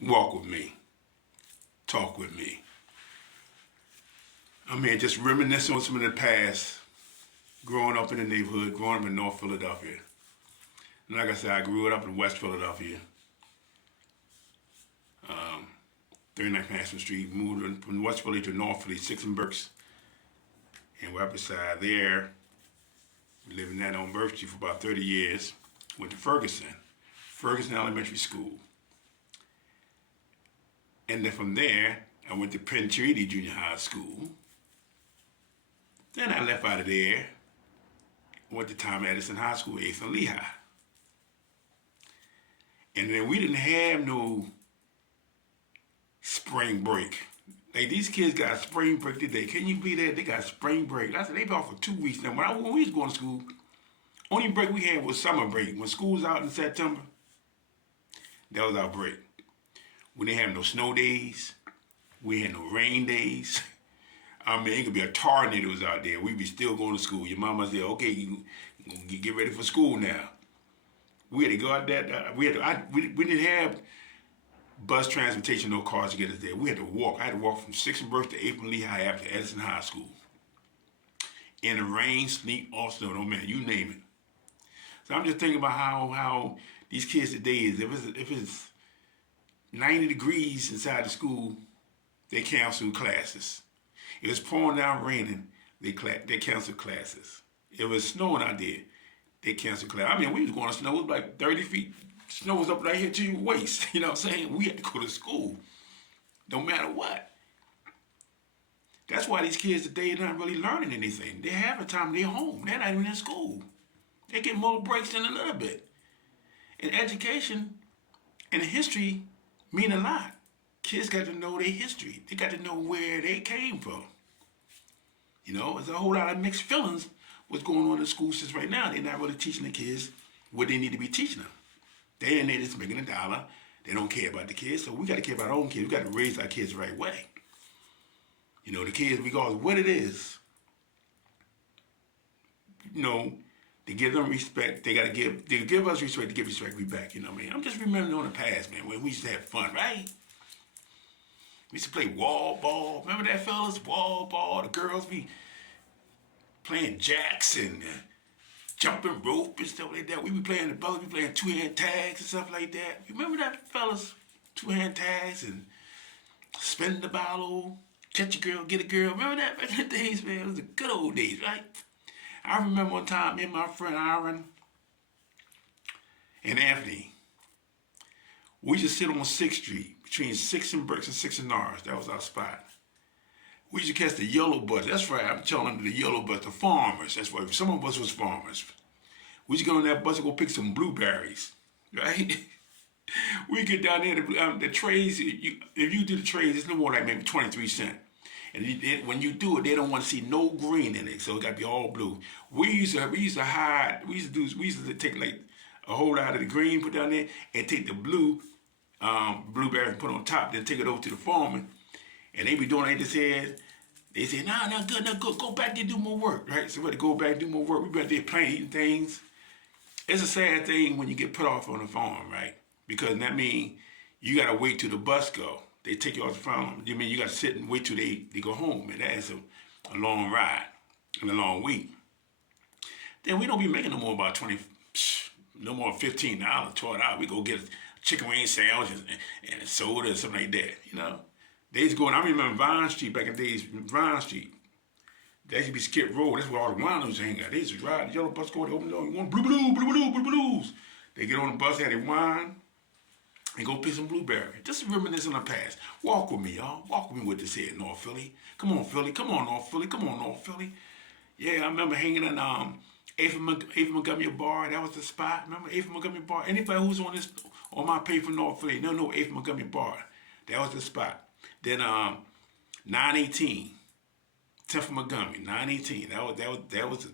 Walk with me. Talk with me. I mean, just reminiscing on some of the past, growing up in the neighborhood, growing up in North Philadelphia. And like I said, I grew up in West Philadelphia, 39th National Street, moved from West Philly to North Philly, Six and Berks. And we're up beside there. We lived in that on Birch Street for about 30 years. Went to Ferguson Elementary School. And then from there, I went to Penn Treaty Junior High School. Then I left out of there, went to Thomas Edison High School, 8th and Lehigh. And then we didn't have no spring break. Like these kids got spring break today. Can you believe that? They got spring break. I said they be off for 2 weeks now. When we was going to school, only break we had was summer break. When school was out in September, that was our break. We didn't have no snow days. We had no rain days. I mean, it could be a tornado was out there. We'd be still going to school. Your mama said, okay, you get ready for school now. We had to go out there. We didn't have bus transportation, no cars to get us there. We had to walk. I had to walk from 6th and Birch to 8th and Lehigh after Edison High School. In the rain, sleet, or snow, no matter, you name it. So I'm just thinking about how these kids today is. If it's 90 degrees inside the school, they cancel classes. If it's pouring down raining, they cancel classes. If it was snowing out there, they cancel class. I mean, we was going to snow, it was like 30 feet. Snow was up right here to your waist. You know what I'm saying? We had to go to school, no matter what. That's why these kids today are not really learning anything. They have a time, they're home. They're not even in school. They get more breaks than a little bit. And education and history mean a lot. Kids got to know their history. They got to know where they came from. You know, there's a whole lot of mixed feelings what's going on in the school system right now. They're not really teaching the kids what they need to be teaching them. They're in there just making $1. They don't care about the kids, so we got to care about our own kids. We got to raise our kids the right way. You know, the kids, regardless of what it is, you know, to give them respect, they give us respect to give respect back, you know what I mean? I'm just remembering on the past, man, when we used to have fun, right? We used to play wall ball. Remember that, fellas? Wall ball. The girls be playing jacks and jumping rope and stuff like that. We be playing the brothers, be playing two-hand tags and stuff like that. You remember that, fellas? Two-hand tags and spin the bottle, catch a girl, get a girl. Remember that back in the days, man? It was the good old days, right? I remember one time, me and my friend Aaron and Anthony, we used to sit on 6th Street between 6th and Berks and 6th and Norris. That was our spot. We used to catch the yellow bus. That's right, I'm telling them the yellow bus, the farmers. That's why some of us was farmers. We used to go on that bus and go pick some blueberries, right? We get down there, the trays, if you do the trays, it's no more like maybe 23 cents. And when you do it, they don't want to see no green in it, so it got to be all blue. We used to hide. We used to take like a whole lot of the green, put down there, and take the blue blueberries and put on top. Then take it over to the farmer, and they be doing like this here. They say, nah, not good, not good. Go back there, do more work, right? So we had to go back and do more work. We better there playing, eating things. It's a sad thing when you get put off on the farm, right? Because that means you gotta wait till the bus go. They take you off the farm. You mean you gotta sit and wait till they go home, and that is a long ride and a long week. Then we don't be making no more about no more $15, $12. We go get a chicken wing sandwich and a soda or something like that, you know? They used to go, and I remember Vine Street back in the days, Vine Street. That used to be Skip Road. That's where all the winos hang out. They used to ride the yellow bus, go, they open the door, you want blue, blue, blue, blue, blue, blues. They get on the bus, have their wine, and go pick some blueberry. Just reminisce on the past. Walk with me, y'all. Walk with me with this here in North Philly. Come on, Philly. Come on, North Philly. Come on, North Philly. Yeah, I remember hanging in 8th and Montgomery Bar. That was the spot. Remember 8th and Montgomery Bar? Anybody who's on my page for North Philly, they'll know 8th and Montgomery Bar. That was the spot. Then 918, 10th and Montgomery, 918. That was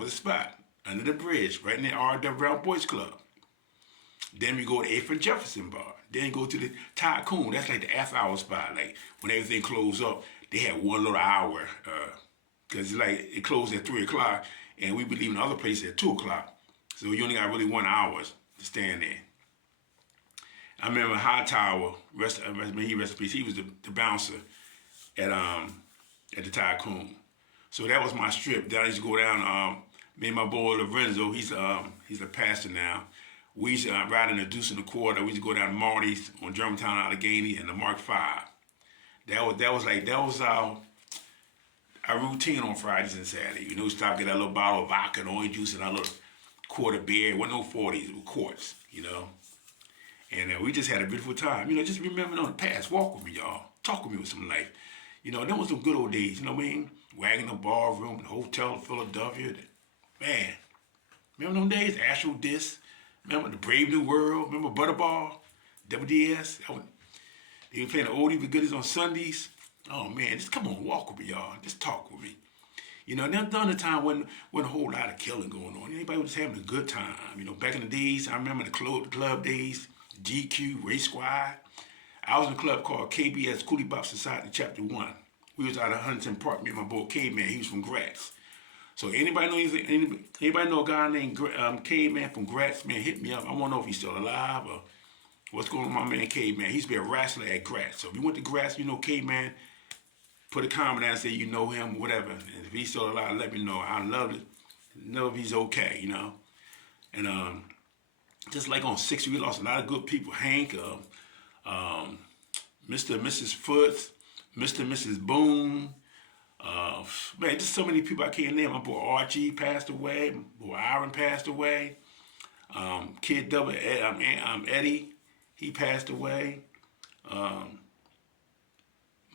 the spot under the bridge, right in the R.W. Brown Boys Club. Then we go to 8th and Jefferson Bar. Then go to the Tycoon. That's like the after-hour spot. Like when everything closed up, they had one little hour because like it closed at 3 o'clock, and we be leaving the other place at 2 o'clock. So you only got really 1 hour to stand there. I remember Hightower, he rest in peace. He was the bouncer at the Tycoon. So that was my strip. Then I used to go down. Me and my boy Lorenzo, he's a pastor now. We used to ride in the Deuce in the Quarter. We used to go down to Marty's on Germantown, Allegheny, and the Mark V. That was our routine on Fridays and Saturdays. You know, stop get that little bottle of vodka and orange juice and a little quart of beer. It wasn't no 40s, it was quarts. You know, and we just had a beautiful time. You know, just remembering on the past. Walk with me, y'all. Talk with me with some life. You know, them was some good old days. You know what I mean? Wagging the ballroom, the Hotel of Philadelphia. Man, remember them days? Astral Disc. Remember the Brave New World? Remember Butterball? WDS? They were playing the oldie but goodies on Sundays. Oh man, just come on, walk with me, y'all. Just talk with me. You know, then during the time when a whole lot of killing going on. Anybody was just having a good time. You know, back in the days, I remember the club days, GQ, Race Squad. I was in a club called KBS, Coolie Bop Society, Chapter 1. We was out of Huntington Park, me and my boy K-Man, he was from Gratz. So anybody know a guy named K-Man from Gratz, man, hit me up. I want to know if he's still alive or what's going on with my man K-Man. He used to be a wrestler at Gratz. So if you went to Gratz, you know K-Man, put a comment down and say you know him, whatever. And if he's still alive, let me know. I'd love to know if he's okay, you know. And just like on 60, we lost a lot of good people. Hank, Mr. and Mrs. Foots, Mr. and Mrs. Boone. Man, just so many people I can't name. My boy Archie passed away. My boy Aaron passed away. Kid Double Eddie, he passed away.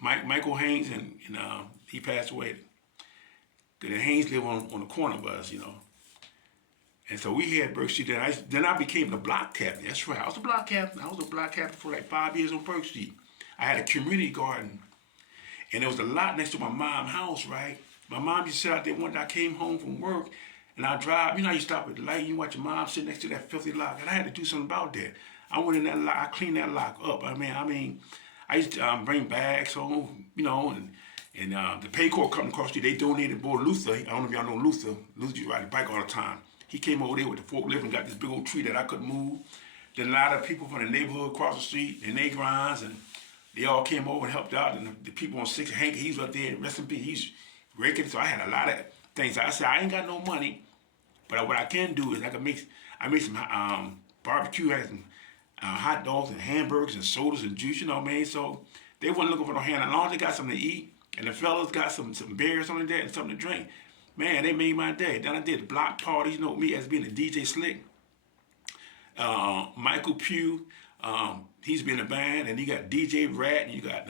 Michael Haynes, and he passed away. The Haynes lived on the corner of us, you know. And so we had Burke Street. Then I became the block captain. That's right. I was a block captain. I was a block captain for like 5 years on Burke Street. I had a community garden. And there was a lot next to my mom's house, right? My mom used to sit out there one day. I came home from work, and I drive. You know how you stop at the light, you watch your mom sit next to that filthy lock. And I had to do something about that. I went in that lock. I cleaned that lock up. I mean, I used to bring bags home, you know, and the Paycor company across the street, they donated boy Luther. I don't know if y'all know Luther. Luther used to ride the bike all the time. He came over there with the forklift and got this big old tree that I couldn't move. Then a lot of people from the neighborhood across the street, and they grinds, and they all came over and helped out. And the people on 6, Hank, he's up there, rest in peace, he's raking. So I had a lot of things. I said, I ain't got no money, but what I can do is I made some barbecue, I had some hot dogs and hamburgers and sodas and juice, you know what I mean? So they wasn't looking for no hand. As long as they got something to eat, and the fellas got some beer or something like that and something to drink, man, they made my day. Then I did block parties, you know, me as being a DJ Slick. Michael Pugh, he's been in a band, and you got DJ Rat, and you got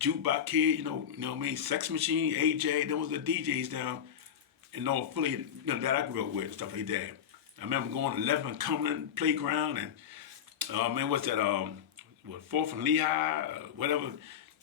Jukebox Kid, you know what I mean? Sex Machine, AJ, there was the DJs down in North Philly, you know, that I grew up with and stuff like that. I remember going to 11th and Cumberland Playground, and man, what's that? 4th and Lehigh, whatever,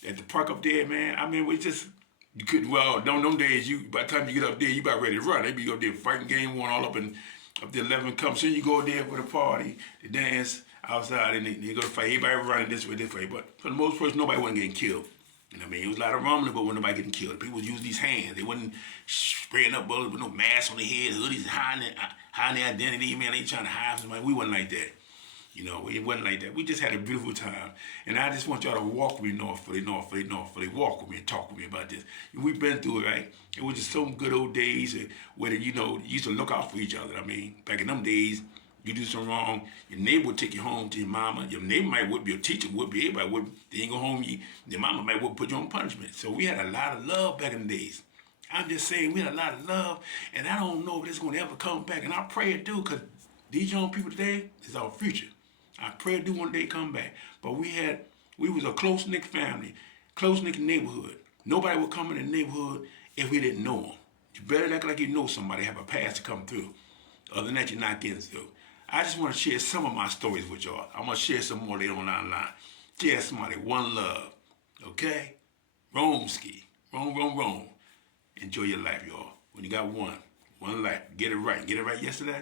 at the park up there, man. I mean, we just. You couldn't, well, them days, by the time you get up there, you about ready to run. They be up there fighting game one all up there 11 comes. So you go there for the party, the dance outside, and they go to fight. Everybody running this way. But for the most part, nobody wasn't getting killed. You know what I mean? It was a lot of rumbling, but wasn't nobody getting killed. People use these hands. They wasn't spraying up bullets with no mask on their head, hoodies, hiding their identity. Man, they trying to hide somebody. We wasn't like that. You know, it wasn't like that. We just had a beautiful time. And I just want y'all to walk with me, North Philly. Walk with me and talk with me about this. We've been through it, right? It was just some good old days where, you know, you used to look out for each other. I mean, back in them days, you do something wrong, your neighbor would take you home to your mama. Your neighbor might whip you, your teacher would be, everybody would. Then you go home, your mama might put you on punishment. So we had a lot of love back in the days. I'm just saying, we had a lot of love, and I don't know if it's going to ever come back. And I pray it do, because these young people today is our future. I pray it do one day come back. But we was a close-knit family, close-knit neighborhood. Nobody would come in the neighborhood if we didn't know them. You better act like you know somebody, have a pass to come through. Other than that, you're not getting through. I just want to share some of my stories with y'all. I'm going to share some more later on down the line. Share somebody, one love, okay? Rome ski, Rome. Enjoy your life, y'all. When you got one life, get it right. Get it right yesterday,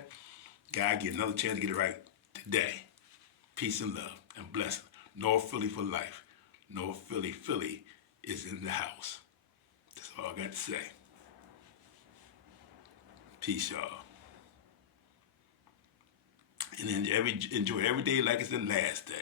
God get another chance to get it right today. Peace and love and blessing. North Philly for life. North Philly is in the house. That's all I got to say. Peace, y'all. And then enjoy every day like it's the last day.